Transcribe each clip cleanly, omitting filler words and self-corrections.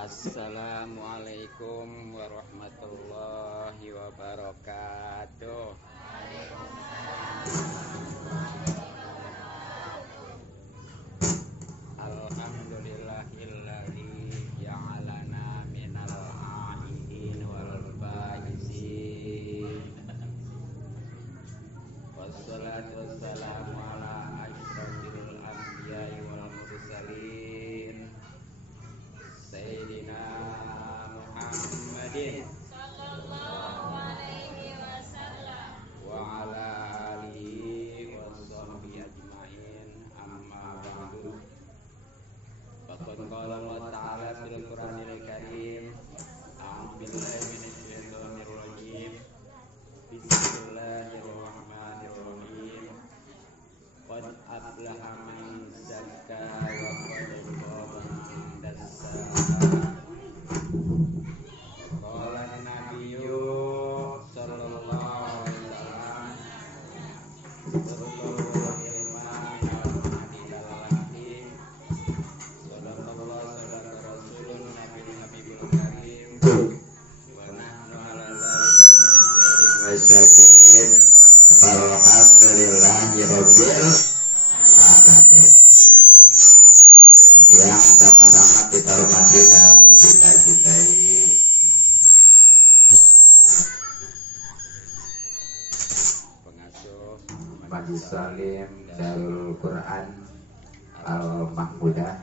Assalamualaikum warahmatullahi wabarakatuh. Alhamdulillahilladzi ja'alana minal a'idin wal faizin. Wassalatu wassalamu ala asyrafil anbiya'i wal mursalin Sayyidina Muhammadin sallallahu alaihi wasallam wa ala alihi wa sahbihi ajma'in, amma ba'du. Faqad qala Allah ta'ala fil Qur'anil Karim, a'udzu billahi minasy syaithanir rajim. Bismillahirrahmanirrahim. Qad aflaha man zakka wa qad khaba man dassaha. Qala an-nabiyyu sallallahu alaihi wasallam, "Utlubul ilma al-adilal hakim." Sadaqallahu sadaqa rasulun nabiyul habibul karim. Wa nahnu ala dzalika minasyairin wasyakirin. Alhamdulillahi rabbil alamin. Yang sama-sama kita hormati dan kita cintai, pengasuh Majelis Salim Darul Quran Al-Mahmudah,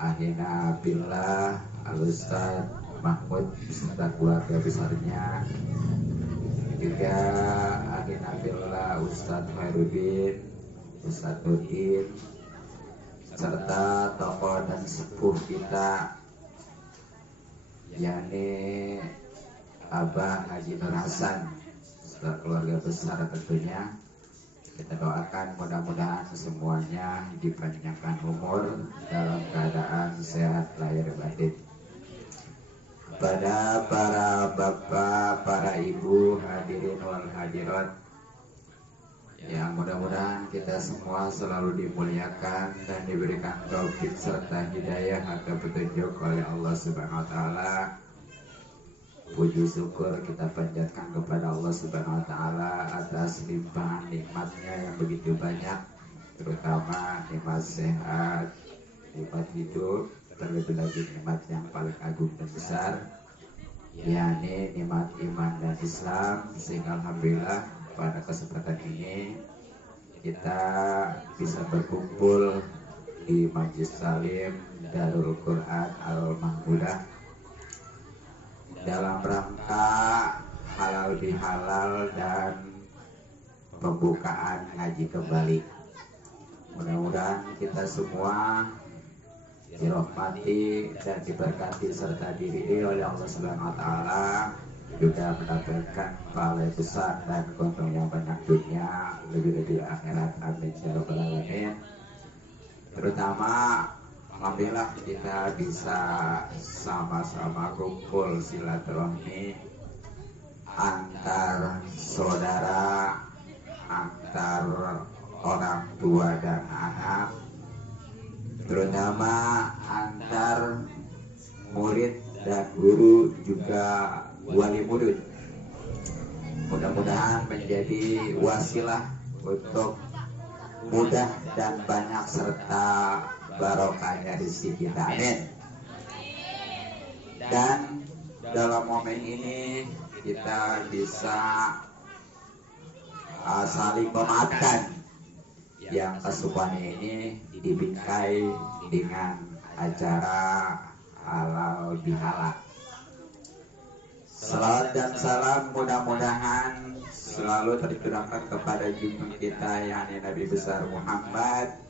Ahina Billah Al-Ustaz Mahmud beserta keluarga besarnya, juga Ahina Billah Ustaz Khairuddin, Ustaz Nurdin, serta tokoh dan sepuh kita, yakni Abah Haji Nur Hasan serta keluarga besar tentunya. Kita doakan mudah-mudahan semuanya dipanjangkan umur dalam keadaan sehat lahir batin. Pada para bapak, para ibu, hadirin wal hadirat, yang mudah-mudahan kita semua selalu dimuliakan dan diberikan taufik serta hidayah atau petunjuk oleh Allah Subhanahu wa taala. Puji syukur kita panjatkan kepada Allah Subhanahu wa taala atas limpahan nikmatnya yang begitu banyak, terutama nikmat sehat, nikmat hidup, terlebih lagi nikmat yang paling agung dan besar, yakni nikmat iman dan Islam. Sehingga alhamdulillah pada kesempatan ini kita bisa berkumpul di Majelis Salim Darul Quran Al-Mahmudah dalam rangka halal bihalal dan pembukaan ngaji kembali. Mudah-mudahan kita semua dirahmati dan diberkati serta diridhoi oleh Allah Subhanahu wa taala, juga mendapatkan pahala besar dan keuntungan yang banyak dunia, lebih-lebih akhirat. Amin ya rabbal alamin. Terutama alhamdulillah kita bisa sama-sama kumpul silaturahmi antar saudara, antar orang tua dan anak, terutama antar murid dan guru, juga wali murid. Mudah-mudahan menjadi wasilah untuk mudah dan banyak serta barokahnya rezeki kita. Amin. Dan dalam momen ini kita bisa saling memaafkan yang kesempatan ini dibingkai dengan acara halal bihalal. Salawat dan salam mudah-mudahan selalu tercurahkan kepada junjungan kita yakni Nabi besar Muhammad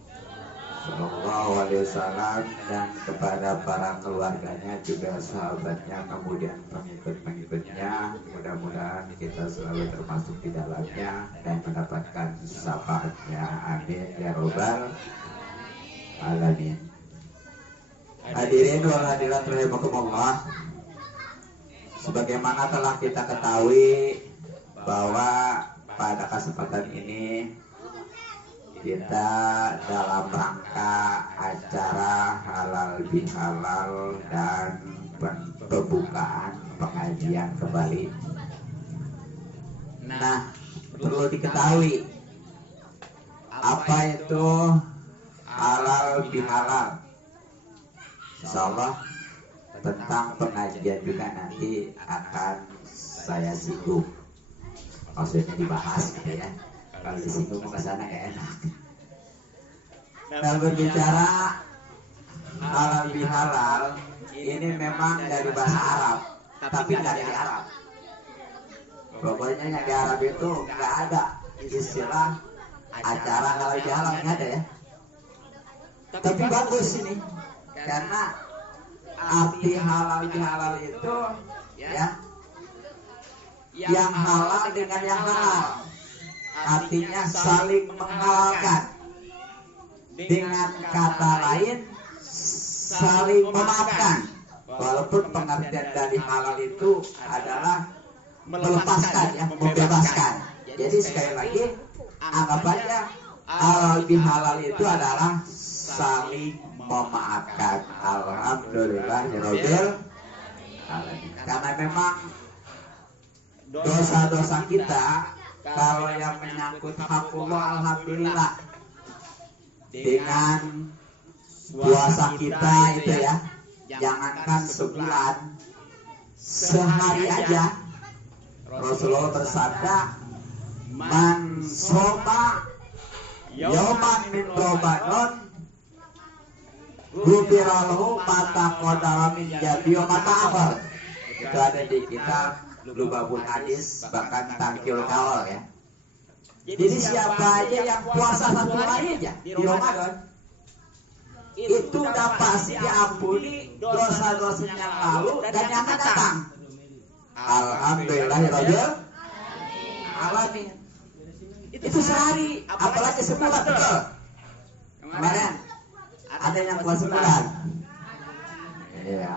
Sallallahu alaihi wasallam, dan kepada para keluarganya, juga sahabatnya, kemudian pengikut-pengikutnya. Mudah-mudahan kita selalu termasuk di dalamnya dan mendapatkan syafaatnya. Amin ya robbal alamin. Hadirin wal hadirat rahimakumullah, sebagaimana telah kita ketahui bahwa pada kesempatan ini kita dalam rangka acara halal bihalal dan pembukaan pengajian kembali. Nah, perlu diketahui apa itu halal bihalal. Insyaallah tentang pengajian juga nanti akan saya singgung. Maksudnya dibahas gitu ya. Kalau disinggung ke sana gak enak. Nah, berbicara halal bihalal ini memang dari bahasa Arab, tapi nggak dari Arab. Pokoknya yang di Arab itu nggak ada istilah acara halal bihalal, nggak ada ya. Tapi bagus ini, karena arti halal bihalal itu ya yang halal dengan yang halal, artinya saling menghalalkan. Dengan kata lain saling memaafkan. Walaupun pengertian dari halal itu adalah melepaskan ya, membebaskan. Jadi sekali lagi anggap aja halal bihalal itu adalah saling memaafkan. Alhamdulillahirabbil alamin. Karena memang dosa-dosa kita kalau yang menyangkut hakullah, alhamdulillah, dengan puasa kita itu ya, jangankan sebulan, sehari aja Rasulullah bersabda, man soma yauman min Ramadan ghufiralahu ma taqaddama min dhanbihi wa ma ta'akhkhar. Itu ada di kitab Lubabul Hadis, bahkan Tangkil Kawal ya. Jadi siapa aja yang puasa satu hari aja di Ramadan, itu udah pasti diampuni dosa-dosa yang lalu dan yang akan datang. Alhamdulillahirabbil alamin. Itu sehari, apalagi sebulan, betul. Kemarin ada yang puasa sebulan. Iya,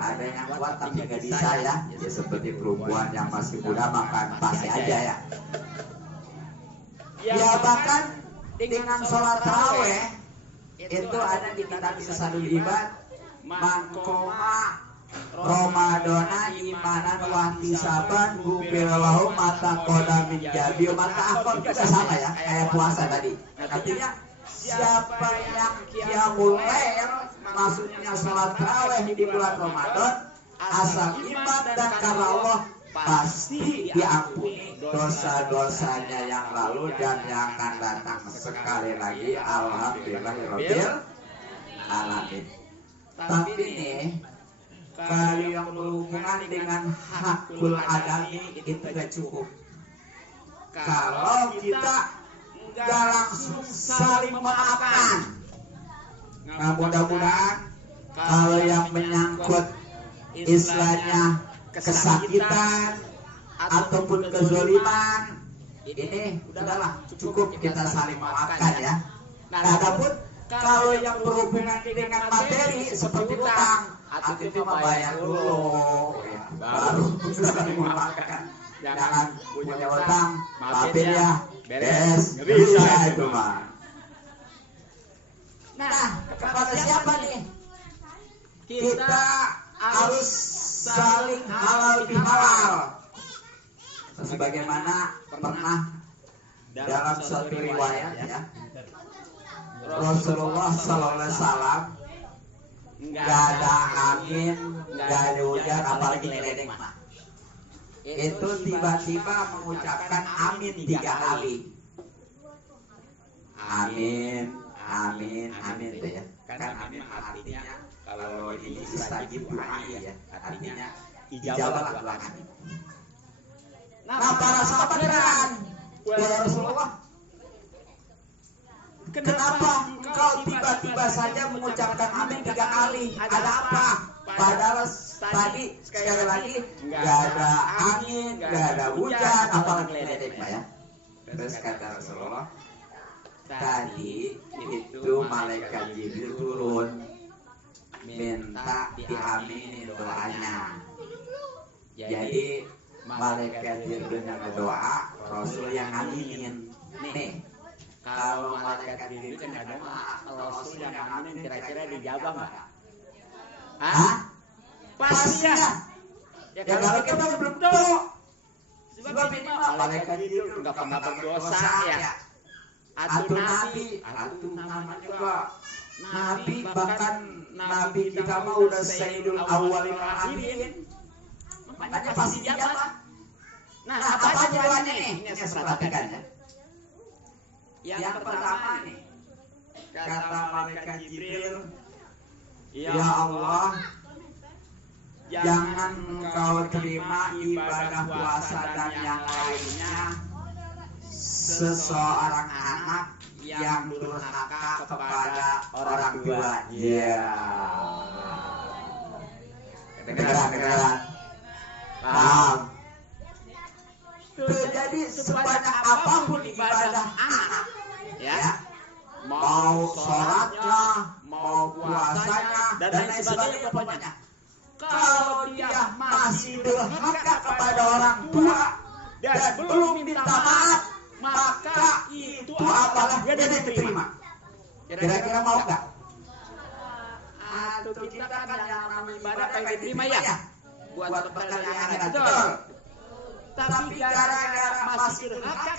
ada yang kuat tapi nggak bisa ya. Ya seperti perempuan yang masih muda makan pasti aja ya. Ya bahkan dengan sholat taraweh itu ada di kitab Irsadul Ibad, mangkoma Ramadana imanan wahtisaban ghufirallahu ma taqaddama min dhanbihi wa ma ta'akhkhar. Juga sama ya kayak puasa tadi. Artinya siapa yang qiyamul lail, maksudnya sholat taraweh di bulan Ramadan, asal iman dan karena Allah, pasti diampuni dosa-dosanya yang lalu dan yang akan datang. Sekali lagi alhamdulillahirabbil alamin. Tapi nih, kalau yang berhubungan dengan hakul adami itu gak cukup. Kalau kita gak langsung saling memaafkan. Nah, mudah-mudahan kalau yang menyangkut istilahnya kesakitan ataupun kezoliman, ini udahlah cukup kita saling memaafkan ya. Nah, adapun kalau yang berhubungan dengan materi seperti utang, atau itu membayar dulu ya, baru saling memaafkan. Jangan punya utang, maafin ya, beres, nggak bisa itu mah. Nah, kepada siapa nih kita harus saling halal bihalal? Sebagaimana pernah dalam suatu riwayat ya, Rasulullah Sallallahu Alaihi Wasallam nggak ada angin, nggak ada hujan, apalagi ngeledek mah. Itu tiba-tiba mengucapkan amin 3 kali. Amin, amin, amin itu ya. Kan amin artinya kalau ini istajib doa ya, artinya ijabah doa kami. Nah, para sahabat heran, ya Rasulullah, kenapa engkau tiba-tiba saja mengucapkan amin 3 kali? Ada apa? Padahal tadi sekali lagi nggak ada angin, nggak ada hujan, apalagi ledek Pak ya. Terus kata Rasulullah, tadi itu malaikat Jibril turun minta diaminin doanya. Jadi malaikat Jibril yang berdoa, Rasul yang aminin. Nih, kalau malaikat Jibril kan ada Rasul yang aminin, kira-kira dijabah nggak? Hah? Pastinya. Ya kalau kita belum tahu. Sebab ini malaikat Jibril enggak pernah berdosa ya. Atau nabi, atau namanya juga nabi, bahkan nabi kita mah udah sayyidul awwalin akhirin. Makanya pasti dia mah. Nah, apa aja jawabannya nih? Ini saya perhatikan ya. Yang pertama nih, kata malaikat Jibril, ya Allah, jangan engkau terima ibadah puasa dan yang lainnya seseorang anak yang durhaka kepada orang tua. Ya. Kedengaran. Paham. Jadi sebanyak apapun ibadah anak, ya, mau sholatnya, mau puasanya, dan lain sebagainya pokoknya. Kalau dia masih durhaka kepada orang tua dan belum minta maaf, maka itu adalah tidak diterima. Kira-kira mau nggak? Atau kita kan yang namanya ibadah pengen diterima ya? Buat perkara yang betul. Tapi gara-gara masih durhaka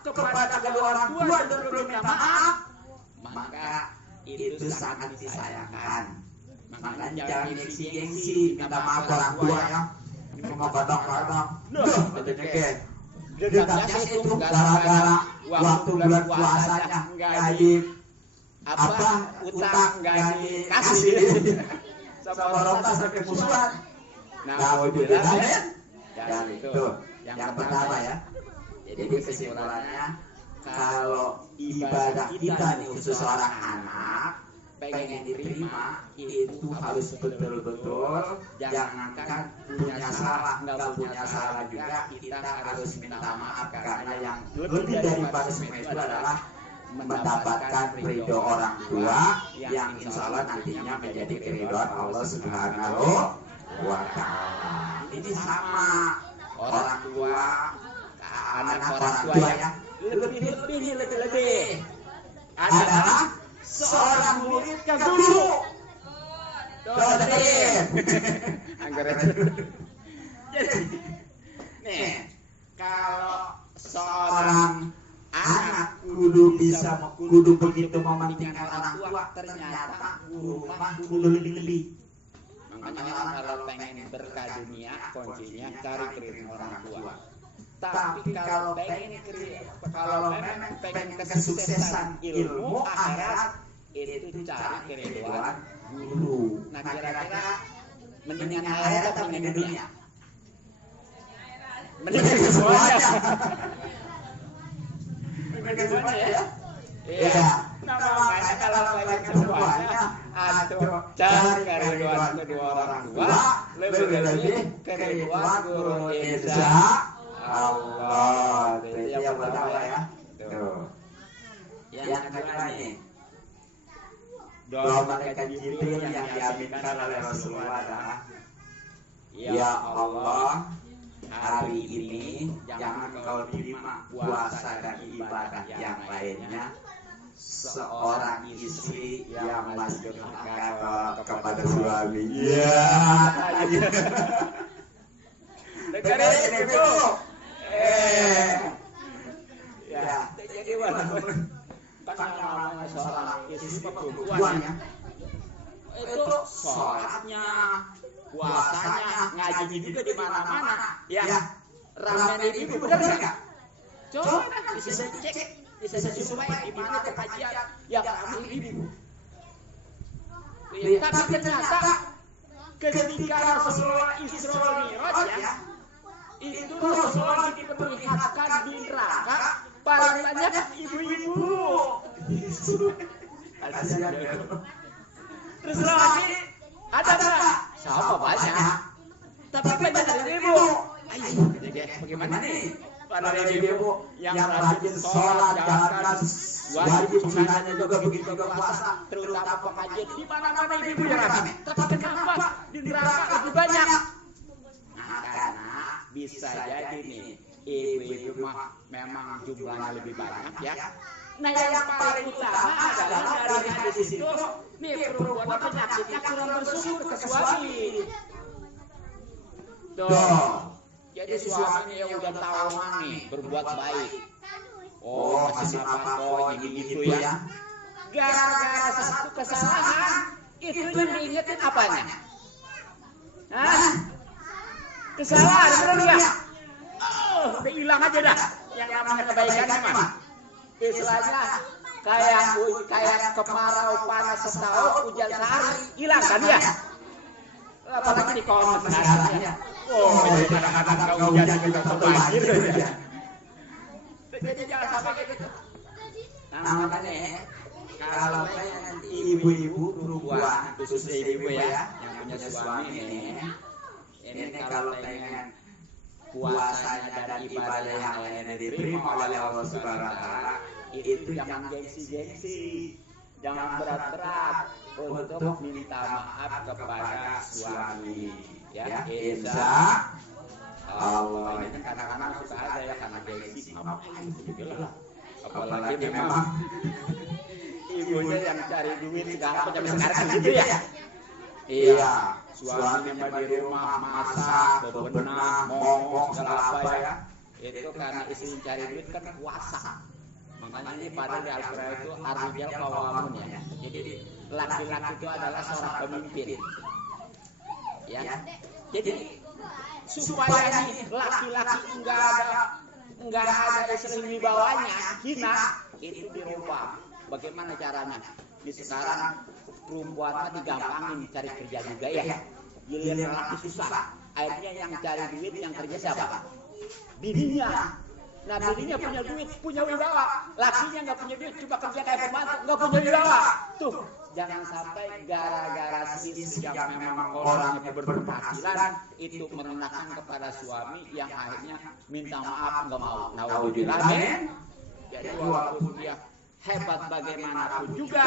kepada kedua orang tua dan belum minta maaf, maka itu sangat disayangkan. Makanya jangan gengsi minta maaf orang tua ya. Cuma kadang-kadang dedaknya itu gara-gara waktu bulan puasanya nggak di utang nggak dikasih sama orang sampai musuhan. Nah, dan itu yang pertama ya. Jadi kesimpulannya, kalau ibadah kita nih khusus seorang anak pengen diterima, itu harus betul-betul, jangankan punya salah, nggak punya salah juga, kita harus minta maaf. Karena yang lebih daripada semua itu adalah mendapatkan ridho orang tua yang insya Allah nantinya menjadi keridhaan Allah Subhanahu wa Ta'ala. Ini sama orang tua, anak orang tua ya. Lebih adalah seorang murid ke guru. Jadi, nih, kalau seorang anak kudu begitu mementingkan orang tua, ternyata guru mah kudu lebih. Makanya kalau pengen berkah dunia, kuncinya cari keringat orang tua. Tapi kalau memang pengen kesuksesan ilmu akhirat, itu cari keriduan guru. Nah, kira-kira mendingan akhirat atau mendingan dunia? Mendingan semuanya. Mendingan semuanya ya? Iya. Nah, makanya kalau pengen semuanya, cari keriduan kedua orang tua, lebih-lebih keriduan guru Insya Allah. Itu yang pertama ya. Tuh. Yang kedua nih, doa malaikat Jibril yang diaminkan oleh Rasulullah adalah, ya Allah, hari ini jangan kau terima puasa dan ibadah yang lainnya seorang istri yang masih durhaka kepada suami. Ya. Dengarin itu. Ya, jadi walaupun kan namanya seorang istri perempuan ya, itu sholatnya, puasanya, ngaji juga di mana-mana, ya. Ramen ibu benar nggak? Coba bisa dicek, bisa supaya di mana kajian yang ramai ibu. Tapi ternyata ketika Rasulullah Isra Mi'raj ya, itu Rasulullah diperlihatkan di neraka paling banyak ibu-ibu. Terus lagi ada nggak? Sama banyak. Tapi banyak ibu. Ayo, bagaimana nih? Para ibu yang rajin sholat, jalankan wajib sunahnya juga begitu juga puasa, terutama pengajian di mana-mana ibu yang ramai. Tapi kenapa di neraka lebih banyak? Nah, karena bisa jadi nih ibu-ibu memang jumlahnya lebih banyak ya, Nah yang paling utama adalah dari hadis itu, nih perempuan penyakitnya kurang bersyukur ke suami. Jadi suami yang udah tahu nih berbuat baik. Oh masih apa ini gitu ya. Gara-gara satu kesalahan itu yang diingetin apanya? Hah? Kesalahan benar ya? Oh, udah hilang aja dah. Yang namanya kebaikan mah. Istilahnya kayak kemarau panas setahun hujan sehari hilang kan ya? Apalagi di kolom ya. Oh, kadang-kadang kau hujan juga banjir ya. Jadi jangan sampai gitu. Nah makanya kalau nanti ibu-ibu perempuan khususnya ibu ya yang punya suami ini kalau pengen puasanya dan ibadah yang lainnya diterima oleh Allah Subhanahu wa taala itu jangan gengsi-gengsi, jangan berat-berat untuk minta maaf kepada suami ya insya Allah. Ini kadang-kadang suka ada ya karena gengsi ngapain gitu lah, apalagi memang ibunya yang cari duit segala macam sekarang gitu ya. Iya, suaminya di rumah masak, bebenah, ngomong segala apa ya. Itu karena istri cari duit kan puasa. Makanya ini pada di Al-Quran itu ar-rijal qawamun ya. Jadi laki-laki itu adalah seorang pemimpin. Ya. Jadi supaya nih laki-laki enggak ada istri wibawanya, hina, itu dirubah. Bagaimana caranya? Di sekarang perempuan mah digampangin cari kerja juga ya. Giliran laki susah. Akhirnya yang cari duit yang kerja siapa? Bininya. Nah bininya punya duit, punya wibawa. Lakinya nggak punya duit, cuma kerja kayak pembantu, nggak punya wibawa. Tuh, jangan sampai gara-gara si istri yang memang orangnya berpenghasilan itu merendahkan kepada suami yang akhirnya minta maaf nggak mau. Naudzubillah. Jadi walaupun dia hebat bagaimanapun juga,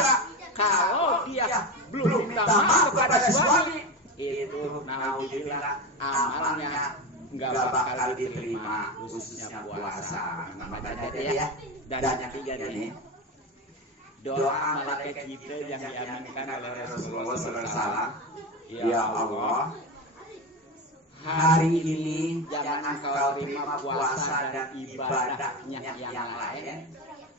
kalau dia belum minta maaf kepada suami, itu naudzubillah amalnya nggak bakal diterima, khususnya puasa. Namanya ya. Dan yang ketiga nih, doa malaikat Jibril yang diaminkan oleh Rasulullah SAW. Ya Allah, hari ini jangan kau terima puasa dan ibadahnya yang lain.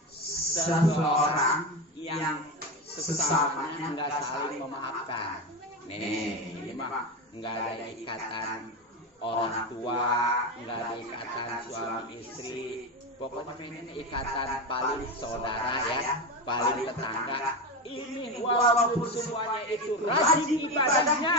Seseorang yang sesamanya nggak saling memaafkan. Nih, ini mah nggak ada ikatan orang tua, nggak ada ikatan suami istri. Pokoknya ini ikatan paling saudara ya, paling tetangga. Ini walaupun semuanya itu rajin ibadahnya,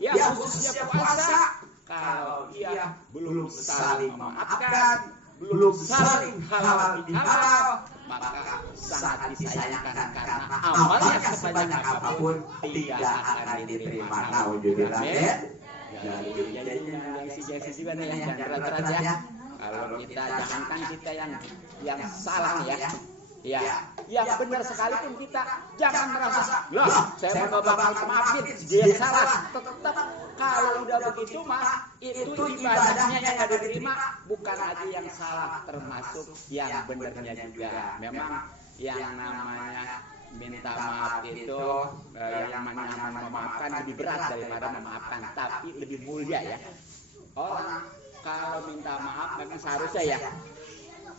ya khususnya puasa, kalau dia belum saling memaafkan, belum saling halal bihalal, maka sangat disayangkan karena amalnya sebanyak apapun tidak akan diterima. Naudzubillah. Jadi gengsi juga nih yang berat-berat ya. Kalau kita jangankan kita yang salah ya. Ya, yang benar sekalipun kita jangan merasa, lah saya mau bakal maafin dia yang salah. Tetap kalau udah begitu mah itu ibadahnya yang ada diterima, bukan lagi yang salah, termasuk yang benernya juga. Memang yang namanya minta maaf itu yang namanya memaafkan lebih berat daripada memaafkan, tapi lebih mulia ya. Orang kalau minta maaf memang seharusnya ya.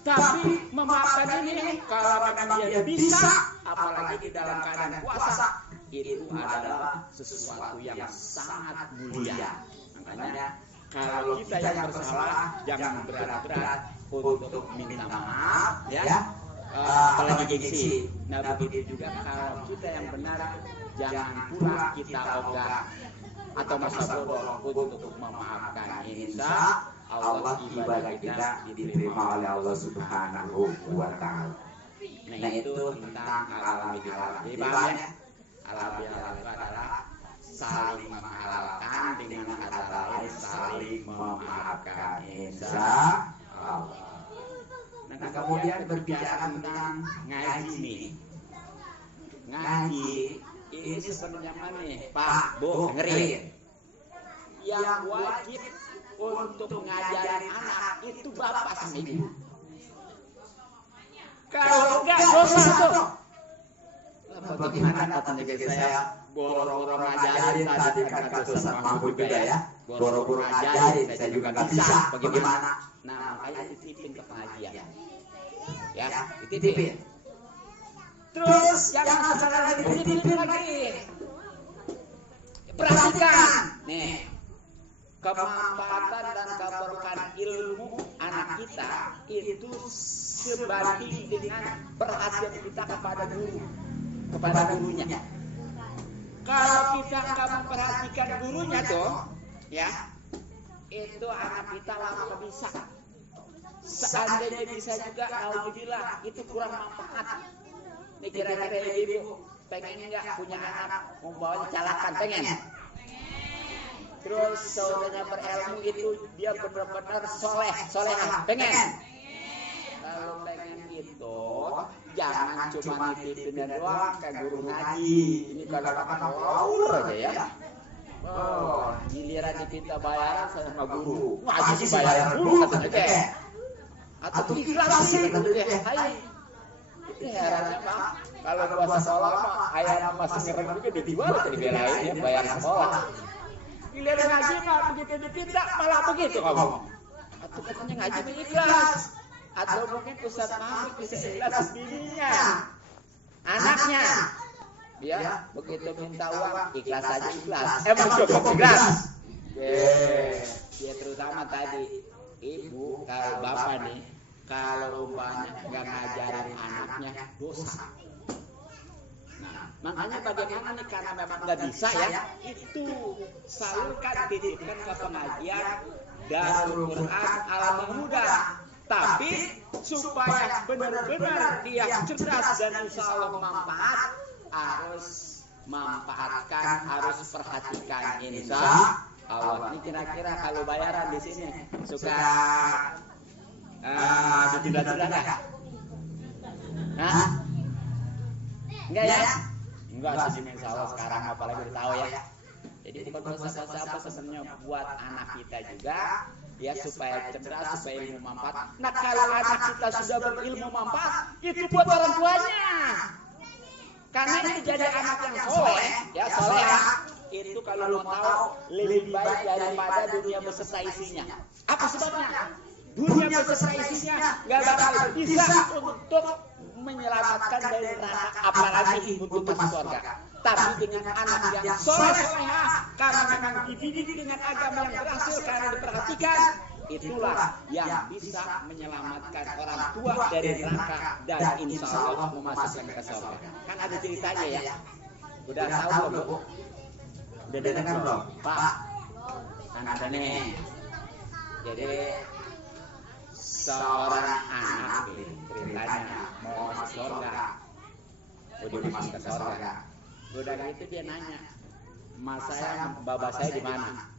Tapi memaafkan ini kalau memang dia bisa, apalagi di dalam keadaan puasa, itu adalah sesuatu yang sangat mulia. Makanya kalau kita yang bersalah jangan berat-berat untuk minta maaf ya. Apalagi gengsi. Nah begitu juga kalau kita yang benar, jangan pula kita ogah atau masa bodoh untuk memaafkan. Insya Allah ibadah kita diterima oleh Allah Subhanahu wa taala. Nah itu tentang halal bihalal. Jadi paham ya? Halal bihalal itu adalah saling menghalalkan, dengan kata lain saling memaafkan. Insya Allah. Nah kemudian berbicara tentang ngaji nih. Ngaji ini sebenarnya nih Pak Bu dengerin. Yang wajib untuk ngajarin anak itu bapak sama ibu. Kalau enggak dosa tuh. Bagaimana katanya guys, saya boro-boro ngajarin tadi kan kata Ustaz Mahmud juga ya. Boro-boro ngajarin saya juga nggak bisa. Bagaimana? Nah, makanya dititipin ke pengajian. Ya, dititipin. Terus jangan asal dititipin lagi. Perhatikan, nih kemanfaatan dan keberkahan ilmu anak kita itu sebanding dengan perhatian kita kepada gurunya. Kalau kita nggak memperhatikan gurunya tuh, ya itu anak kita lama bisa. Seandainya bisa juga, alhamdulillah itu kurang manfaat. Nih kira-kira ibu pengen nggak punya anak membawa calakan, pengen? Terus saudaranya berilmu itu dia benar-benar solehah, pengen? Kalau pengen gitu, jangan cuma nitipin doang ke guru ngaji. Ini kalau akan ngawur aja ya. Oh, giliran kita bayaran sama guru. Ngaji sih bayaran dulu katanya deh. Atau ikhlas sih katanya deh. Hai. Itu herannya mah. Kalau puasa sekolah mah ayam masih ngereng juga dijual dibelain ya bayar sekolah. Giliran ngaji mah begitu dipinta malah begitu kamu. Atau katanya ngaji mah ikhlas. Atau mungkin Ustaz Mahmud bisa ikhlas bininya, anaknya. Dia begitu minta uang ikhlas aja ikhlas. Emang cukup ikhlas. Dia terutama tadi ibu kalau bapak nih kalau umpamanya nggak ngajarin anaknya dosa. Nah, makanya bagaimana nih karena memang nggak bisa ya, itu salurkan titipkan ke pengajian Darul Quran Al-Muda. Tapi supaya benar-benar dia cerdas dan insya Allah manfaat, harus manfaatkan, harus perhatikan insya Allah. Ini kira-kira kalau bayaran di sini suka dijual-jual nggak? Hah? Enggak ya? Enggak sih insya Allah sekarang apalagi tahu ya. Jadi bukan dosa-dosa sebenarnya buat anak kita juga. Ya supaya cerdas, supaya ilmu manfaat. Nah kalau anak kita sudah berilmu manfaat, itu buat orang tuanya. Karena itu jadi anak yang soleh, ya soleh. Itu kalau mau tahu lebih baik daripada dunia beserta isinya. Apa sebabnya? Dunia beserta isinya nggak bakal bisa untuk menyelamatkan dari neraka, apalagi untuk masuk surga. Tapi dengan anak yang soleh-solehah, karena memang dididik dengan agama yang berhasil, karena diperhatikan, itulah yang bisa menyelamatkan orang tua dari neraka dan insya Allah memasukkan ke surga. Kan ada ceritanya ya. Udah tahu belum, Bu? Udah dengar belum, Pak? Ada nih. Jadi seorang anak ceritanya mau masuk surga, udah masuk ke surga. Udah gitu dia nanya, mas saya, bapak saya di mana?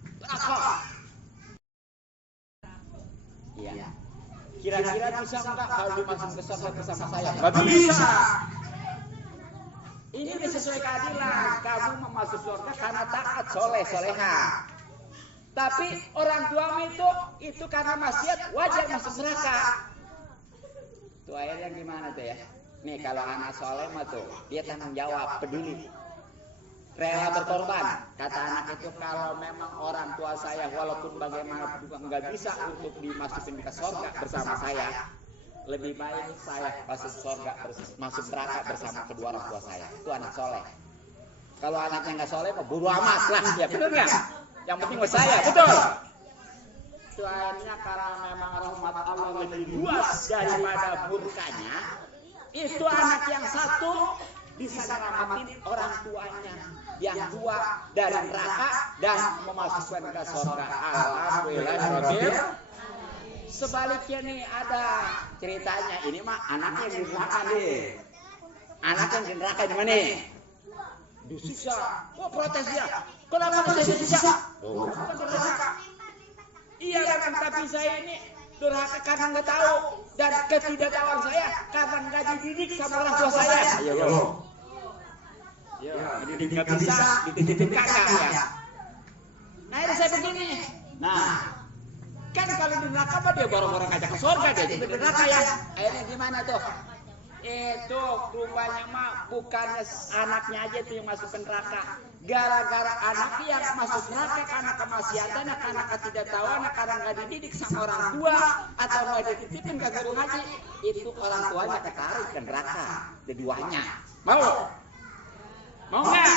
Iya. Kira-kira bisa nggak kalau dimasuk ke surga bersama saya? Nggak bisa. Ini udah sesuai keadilan. Kamu mau masuk surga karena taat, soleh-soleha. Tapi orang tuamu itu karena maksiat wajar masuk neraka. Tuh akhirnya gimana tuh ya? Nih kalau anak soleh mah tuh dia tanggung jawab, peduli, rela berkorban. Kata anak itu, kalau memang orang tua saya walaupun bagaimana juga nggak bisa untuk dimasukin ke surga bersama saya, lebih baik saya masuk surga, masuk neraka bersama kedua orang tua saya. Itu anak soleh. Kalau anaknya nggak soleh mah bodo amat lah, ya betul nggak? Yang penting buat saya, betul. Itu akhirnya karena memang rahmat Allah lebih luas daripada murkanya, itu anak yang satu bisa nyelamatin orang tuanya yang dua dari neraka dan memasukkan ke surga. Alhamdulillah. Sebaliknya nih ada ceritanya, ini mah anaknya di neraka nih. Anaknya di neraka di mana? Disiksa. Oh protes dia. Kenapa saya disiksa? Oh, bukan neraka. Iya kan, tapi saya ini durhaka karena nggak tahu, dan ketidaktahuan saya karena nggak dididik sama orang tua saya. Ayo. Dididik nggak bisa, dititipin kakak ya. Nah ini saya begini. Nah, kan kalau di neraka mah dia baru-baru ngajak ke surga, dia jadi di neraka ya. Akhirnya gimana tuh? Itu rupanya mah bukannya anaknya aja tuh yang masuk ke neraka. Gara-gara anaknya yang masuk neraka karena kemaksiatan, karena tidak tahu, karena nggak dididik sama orang tua atau nggak dititipin ke guru ngaji, itu orang tuanya ketarik ke neraka. Keduanya. Mau nggak?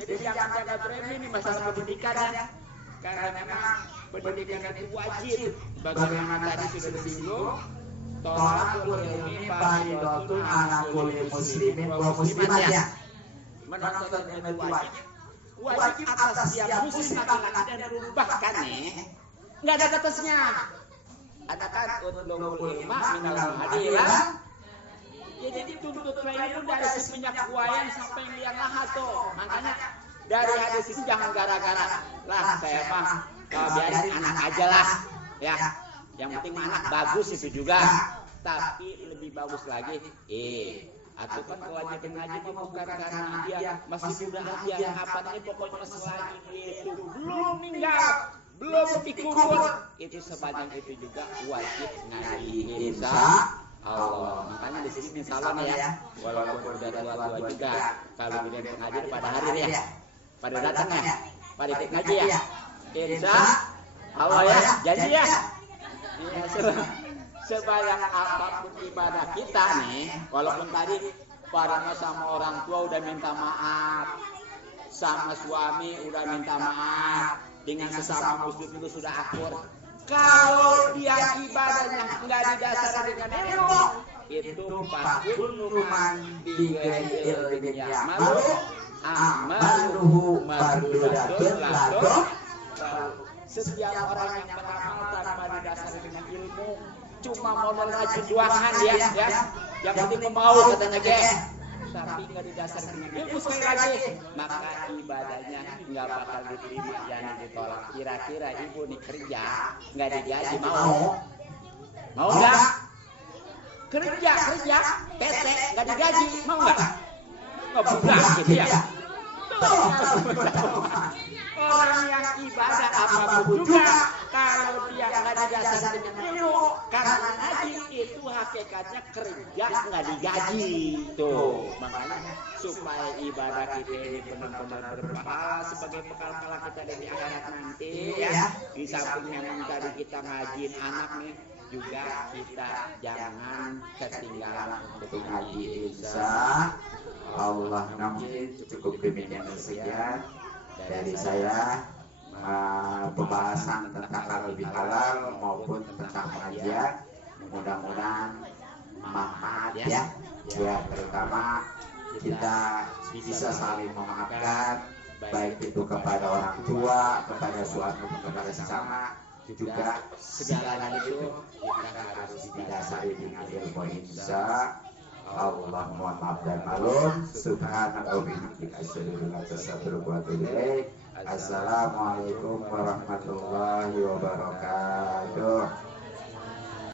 Jadi jangan jaga remeh nih masalah pendidikan ya. Karena memang pendidikan itu wajib. Bagaimana tadi sudah disinggung. Tolakul ilmi fardhatun ala kulli muslimin wa muslimat ya. Menuntut ilmu wajib atas setiap muslim laki-laki dan bahkan nih enggak ada batasnya. Ada kan utlubul ilma minal hadilah. Ya jadi tuntut ilmu dari semenjak buayan sampai liang lahat tuh. Makanya dari hadis itu jangan gara-gara lah saya mah biarin anak aja lah ya. Yang penting anak bagus itu juga. Tapi lebih bagus lagi, atau kan kewajiban ngaji bukan karena dia masih muda aja, apanya pokoknya selagi itu belum meninggal, belum dikubur, itu sebanyak itu juga wajib ngaji insya Allah. Makanya di sini misalnya ya, walaupun udah tua-tua juga, kalau dia ngaji pada hari ya, pada datangnya, pada ikut ngaji ya, insya Allah ya, janji ya. Sebanyak apapun ibadah kita nih, walaupun tadi parahnya sama orang tua udah minta maaf, sama suami udah minta maaf, dengan sesama muslim itu sudah akur. Kalau dia ibadahnya nggak didasari dengan ilmu, itu pakun numan bighairi ilmin ya'malu amaluhu mardudatun ladu. Setiap orang yang beramal tanpa didasari dengan ilmu, cuma modal rajin doangan ya, yang penting mau katanya tapi nggak didasari dengan ilmu sekali lagi, maka ibadahnya nggak bakal diterima, jangan ditolak. Kira-kira ibu nih kerja nggak digaji mau nggak? Kerja PT nggak digaji mau nggak? Ngebudak gitu ya. Orang yang ibadah apapun juga, kalau dia nggak didasari dengan ilmu, karena ngaji itu hakikatnya kerja nggak digaji tuh. Makanya supaya ibadah kita ini benar-benar berpahala sebagai bekal kalau kita di akhirat nanti ya. Di samping memang tadi kita ngajiin anak nih, juga kita jangan ketinggalan untuk ngaji insya Allah. Mungkin cukup demikian sekian dari saya, pembahasan tentang halal bihalal maupun tentang pengajian. Mudah-mudahan manfaat ya, terutama kita bisa saling memaafkan, baik itu kepada orang tua, kepada suami, kepada sesama. Juga segalanya itu kita harus didasari dengan ilmu insya Allah. Mohon maaf dan maklum. Subhanallah wa bihamdihi asyhadu an la ilaha illallah wa atubu ilaik. Assalamualaikum warahmatullahi wabarakatuh.